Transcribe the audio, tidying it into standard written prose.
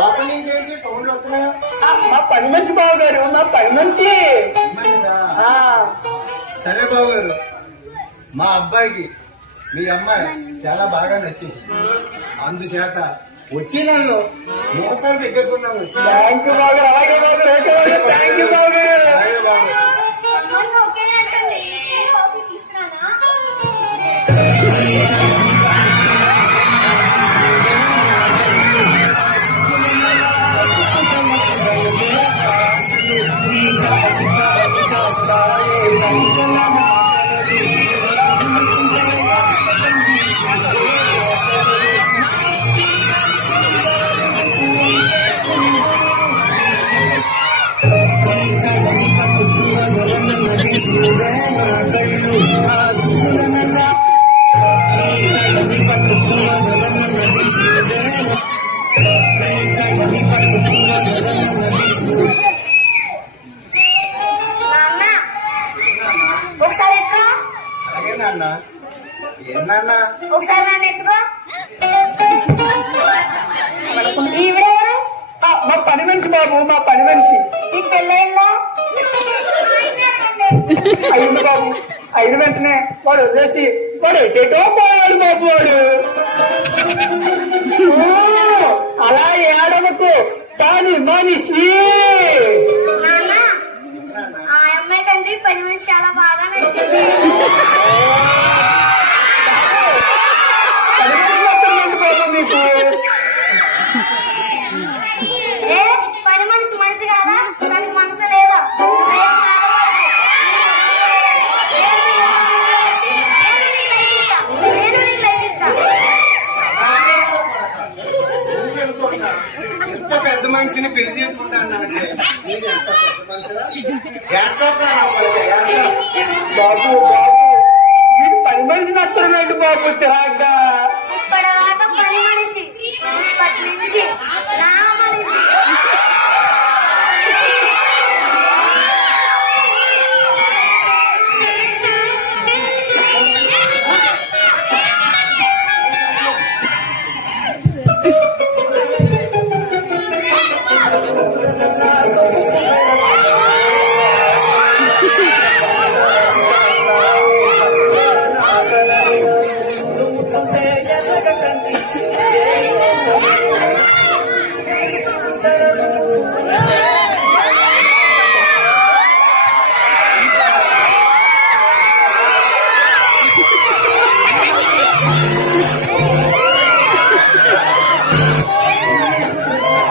మా పని మనిషి బాబు గారు, మా పని మనిషి. సరే బాబు గారు, మా అబ్బాయికి మీ అమ్మాయి చాలా బాగా నచ్చింది. అందుచేత వచ్చే నెలలో ముహూర్తాలు పెట్టేసుకున్నాము. థ్యాంక్ యూ బాబు గారు. అలాగే బాబు గారు, ఓకే బాబు గారు, థ్యాంక్ యూ బాబు గారు. అలాగే బాబు గారు. ఒకసారి ఎత్తుకో. అలాగే నాన్న. ఏంటన్నా? ఒకసారి నన్ను ఎత్తుకో. ఈవిడెవరు? మా పని మనిషి బాబు, మా పని మనిషి. ఈ పెళ్ళయిందా? అయింది బాబు. అయిన వెంటనే వాడు వదిలేసి వాడు ఎటేటో పోయాడు బాబు. వాడు అలా ఏడవకు, కానీ మనిషి. నాన్న, ఆ అమ్మాయి కంటే పని మనిషి చాలా బాగా నచ్చింది. పని మనిషి నచ్చలేదు బాబు మీకు. ఏ పని మనిషి మనిషి కాదా? దానికి మనసు లేదా? నువ్వేం బాధపడకు. నేను నీకు లైఫ్ ఇస్తా. ఎంత పెద్ద మనిషిని పెళ్లి చేసుకుంటా అన్నాడంటే నీకు ఎంత పెద్ద మనిషిరా? బాబు బాబు మీకు పని మనిషి నచ్చడం ఏంటి బాబు? చిరాగ్గా ఇప్పటిదాకా పని మనిషి, ఇప్పటి నుంచి